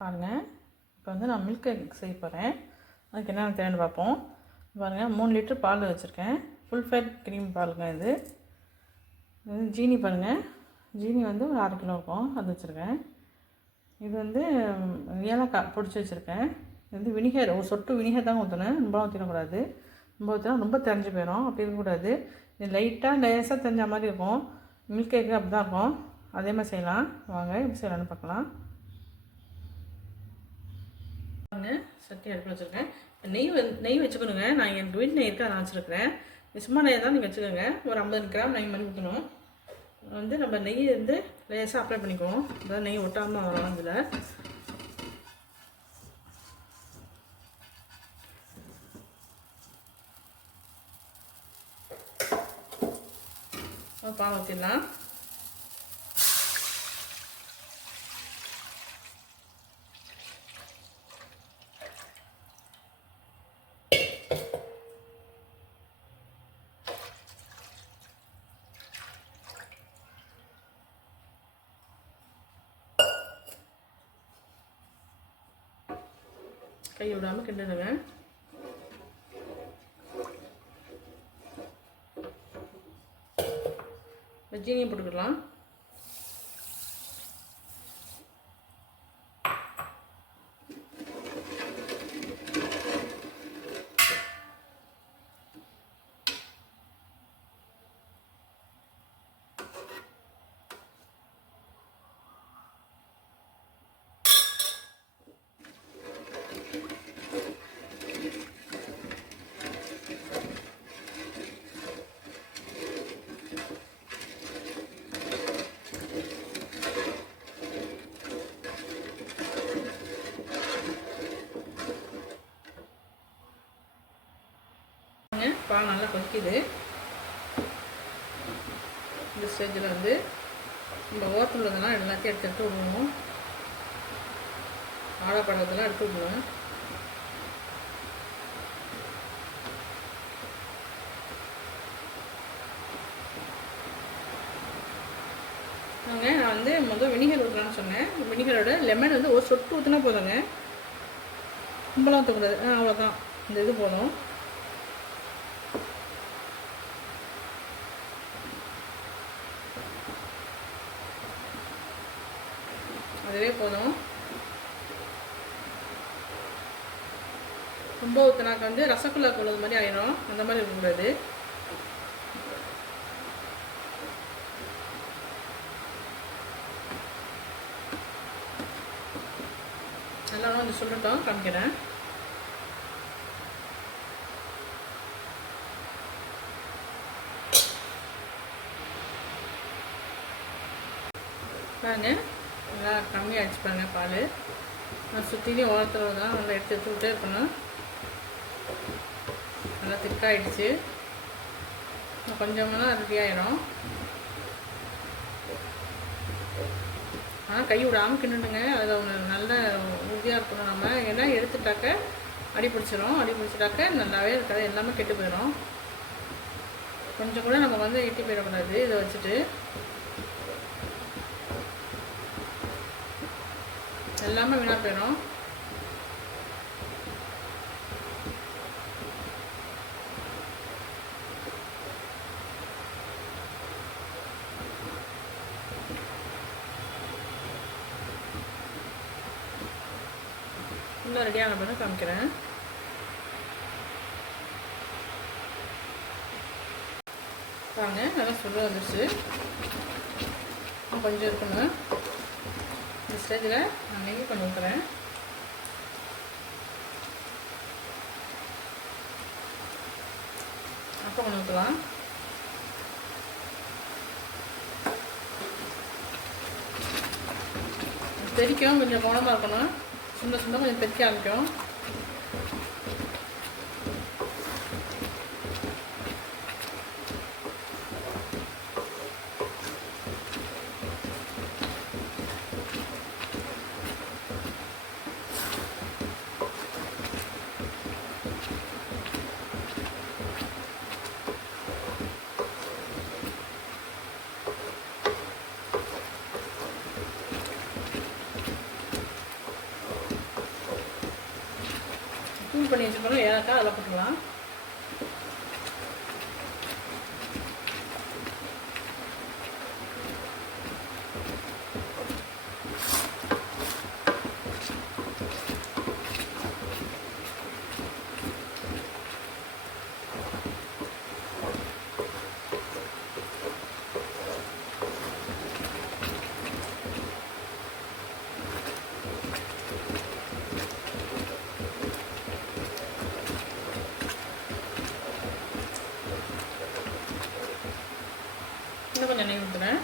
பாருங்கள். இப்போ வந்து நான் மில்க் கேக் செய்ய போகிறேன். அதுக்கு என்னென்ன தேவைன்னு பார்ப்போம். பாருங்கள், 3 லிட்டர் பால் வச்சுருக்கேன். ஃபுல் ஃபேட் க்ரீம் பாருங்க. இது ஜீனி பாருங்கள். ஜீனி வந்து ஒரு 1/2 கிலோ இருக்கும், அது வச்சுருக்கேன். இது வந்து ஏலக்காய் பொடிச்சு வச்சுருக்கேன். இது வந்து வினிகர், ஒரு சொட்டு வினிகர் தான் ஊற்றணும், ரொம்ப ஊற்றிடக்கூடாது. ரொம்ப ஊற்றினா ரொம்ப தெரிஞ்சு போயிடும், அப்படி இருக்கக்கூடாது. இது லைட்டாக லேசாக தெரிஞ்ச மாதிரி இருக்கும். மில்க் கேக்கு அப்படி தான் இருக்கும். அதே மாதிரி செய்யலாம். வாங்க எப்படி செய்யலான்னு பார்க்கலாம். சட்டி அடுப்பில் வச்சுருக்கேன். நெய் வச்சுக்கணுங்க. நான் எங்கள் வீட்டில் நெய் இருக்கா நான் வச்சுருக்கிறேன். சும்மா நெய் தான் நீங்கள் வச்சுக்கோங்க. ஒரு 50 கிராம் நெய் மாதிரி ஊற்றணும். வந்து நம்ம நெய் வந்து லேசாக அப்ளை பண்ணிக்குவோம். அதான் நெய் ஒட்டாமல் வரும். இதில் பால் ஊற்றிடலாம். கை விடாமல் கிண்டுடுங்க. ஜீனியும் போட்டுக்கலாம். பால் நல்லா கொதிக்குது. இந்த ஸ்டேஜில் வந்து இந்த ஓரத்தில் உள்ளதெல்லாம் எல்லாத்தையும் எடுத்து விடணும். ஆழப்பழத்தெல்லாம் எடுத்து விடணும். நான் வந்து முதல் வினிகர் ஊற்றலான்னு சொன்னேன். வினிகரோட லெமன் வந்து ஒரு சொட்டு ஊற்றினா போதுங்க, கும்பலாக ஊற்றக்கூடாது. அவ்வளோதான், இந்த இது போதும். அதுவே போதும். ரொம்ப ஊற்றினாக்க வந்து ரசகுல்லா கொள்ளது மாதிரி ஆயிடும். அந்த மாதிரி இருக்கக்கூடாது. நல்லா வந்து சொல்லட்டும், காமிக்கிறேன். பாருங்க, நல்லா கம்மியாக அடிச்சுப்பாங்க பால். நான் சுற்றிலையும் ஓரத்தில் தான் நல்லா எடுத்து விட்டே இருக்கணும். நல்லா திக்காகிடுச்சு. கொஞ்சமாக தான் ரெடி ஆகிடும். ஆனால் கை விடாமல் கிண்டுடுங்க. அதில் ஒன்று நல்ல உறுதியாக இருக்கணும். நம்ம ஏன்னா எடுத்துட்டாக்க அடி பிடிச்சிடும். அடி பிடிச்சிட்டாக்க நல்லாவே இருக்காது, எல்லாமே கெட்டு போயிடும். கொஞ்சம் கூட நம்ம வந்து எட்டி போயிடக்கூடாது. இதை வச்சுட்டு எல்லாமே வீணாக போயிடும். இன்னும் ரெடியான பண்ண காமிக்கிறேன். வாங்க, நல்லா சொல்ல வந்துடுச்சு. கொஞ்சம் இருக்கணும். இந்த ஸ்டேஜில் நான் நெய் கொஞ்சம் ஊற்றுறேன். அப்போ கொஞ்சம் ஊற்றலாம். தெரிக்கும், கொஞ்சம் கவனமாக இருக்கணும். சுண்ட சுண்ட கொஞ்சம் தெறிக்க ஆரம்பிக்கும். தூள் பண்ணி வச்சுக்கணும் ஏலக்காய் அதில் போட்டுக்கலாம். இன்னும் கொஞ்சம் நெய் ஊற்றுறேன்.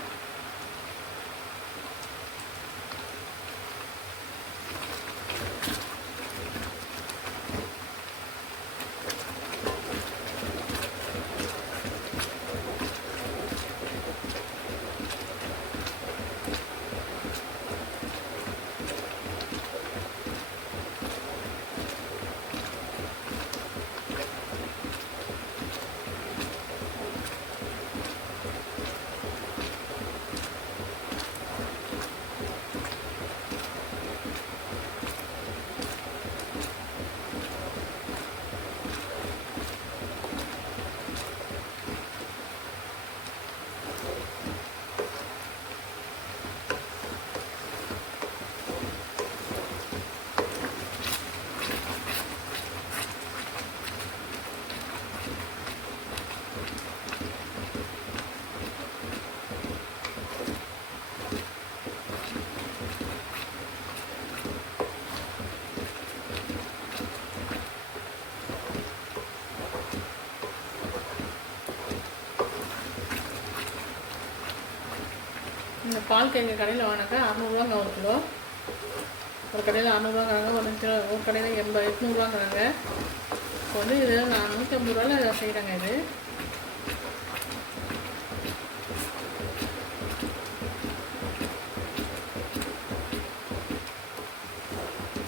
இந்த பால் எங்கள் கடையில் வாங்கினாக்கா 600ரூவாங்க ஒரு கிலோ. ஒரு கடையில் 600ரூவாங்கிறாங்க, ஒரு கடையில் 800ரூவாங்கிறாங்க. இப்போ வந்து இது நான் 150 ரூபாயில் செய்கிறேங்க. இது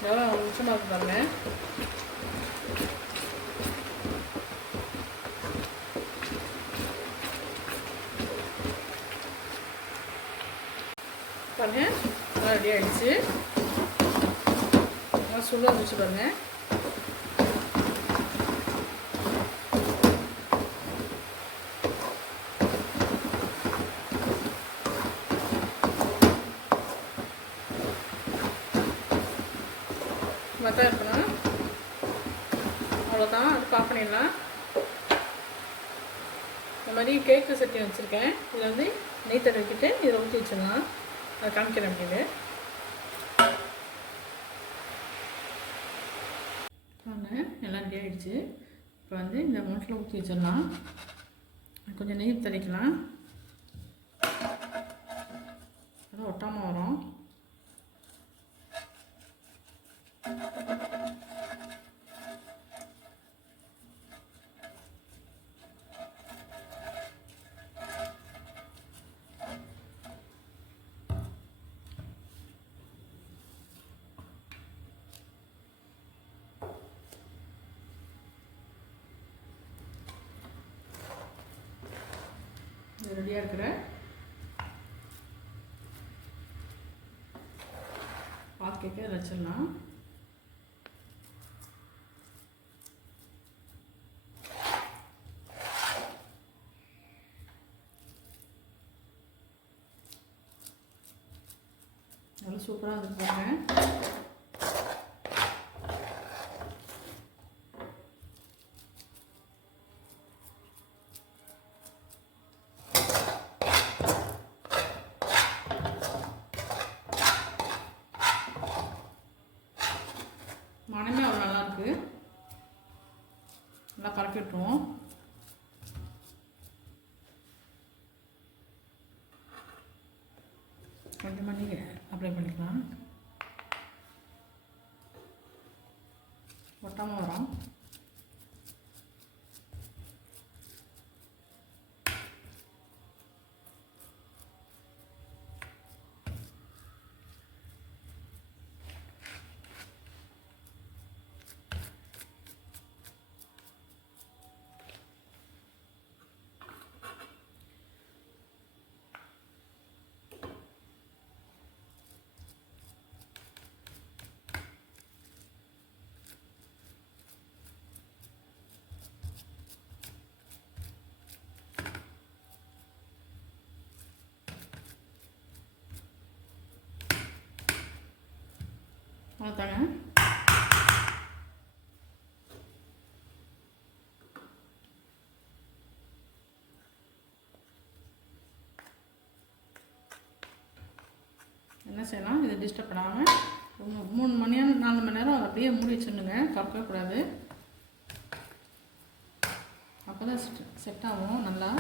எவ்வளோ நிமிஷமாக இருக்கு பாருங்கள். பாருங்கள் ரெடி ஆகிடுச்சு. சுட வச்சு பாருங்கள். மொத்தம் இருக்கணும். அவ்வளோதான், அது ஆஃப் பண்ணிடலாம். இந்த மாதிரி கேக்கு சட்டி வச்சுருக்கேன். இதில் வந்து நெய் தடவி வைக்கிட்டு இதை ஊற்றி வச்சிடலாம். அதை காமிக்கிறேன் அப்படின்னு. எல்லாம் ரெடி ஆகிடுச்சு. இப்போ வந்து இந்த மோட்டில் ஊற்றி வச்சிடலாம். கொஞ்சம் நெய் தெளிக்கலாம், அதான் ஒட்டாமல் வரும். ரெடியாக இருக்கிற பால் கேக்கை வச்சிடலாம். நல்லா சூப்பராக இருக்கு பாருங்க. மனமே அவ்வளோ நல்லாயிருக்கு. நல்லா பரப்பி விட்டுருவோம். கொஞ்சம் பண்ணி அப்ளை பண்ணிக்கலாம், ஒட்டாமல் வரும். அவ்வளோதாங்க. என்ன செய்யலாம், இதை டிஸ்டர்ப் பண்ணாமல் 3 மணி நேரம் 4 மணி நேரம் அதை அப்படியே மூடி வச்சுருங்க, திறக்கக்கூடாது. அப்போ தான் செட் ஆகும் நல்லா.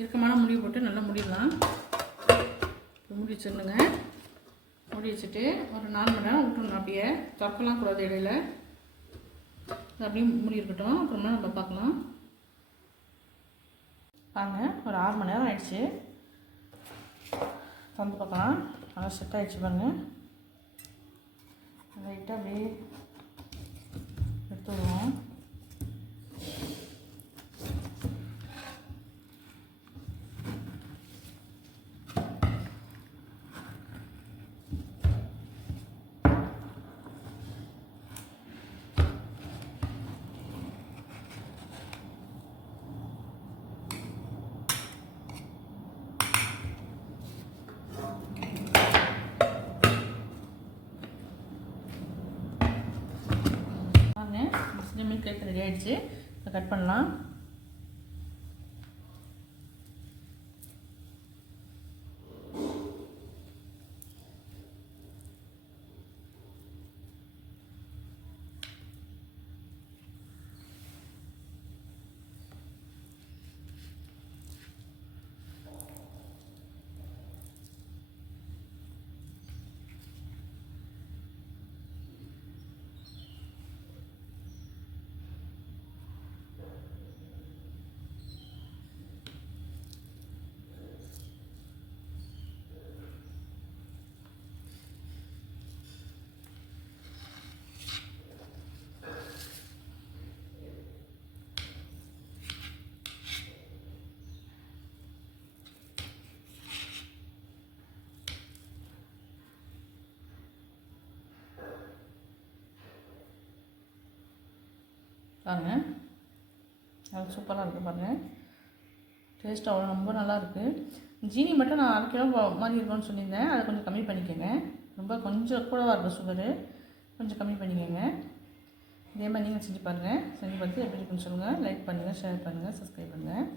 இறுக்கமான முடிவு போட்டு நல்லா முடிடலாம். மூடி வச்சுருந்துங்க. மூடி வச்சுட்டு ஒரு 4 மணி நேரம் விட்டுணும். அப்படியே திறக்கலாம் கூடாது இடையில. அப்படியே மூடி இருக்கட்டும். அப்புறமா நம்ம பார்க்கலாம். வாங்க, ஒரு 6 மணி நேரம் ஆயிடுச்சு. திறந்து பார்க்கலாம். நல்லா செட் ஆகிடுச்சு பாருங்கள். லைட்டாக அப்படியே எடுத்து விடுவோம். மில்க் கேக் ரெடி ஆகிடுச்சு. இப்போ கட் பண்ணலாம். பாருங்கள், அது சூப்பராக இருக்குது பாருங்கள். டேஸ்ட் அவ்வளோ ரொம்ப நல்லாயிருக்கு. ஜீனி மட்டும் நான் 1/2 கிலோ மாதிரி இருக்கும்னு சொல்லியிருந்தேன். அதை கொஞ்சம் கம்மி பண்ணிக்கோங்க. ரொம்ப கொஞ்சம் கூடவாக இருக்கும் சுகரு, கொஞ்சம் கம்மி பண்ணிக்கோங்க. இதே மாதிரி நீங்கள் செஞ்சு பாருங்கள். செஞ்சு பார்த்து எப்படி இருக்குன்னு சொல்லுங்கள். லைக் பண்ணுங்கள், ஷேர் பண்ணுங்கள், சப்ஸ்கிரைப் பண்ணுங்கள்.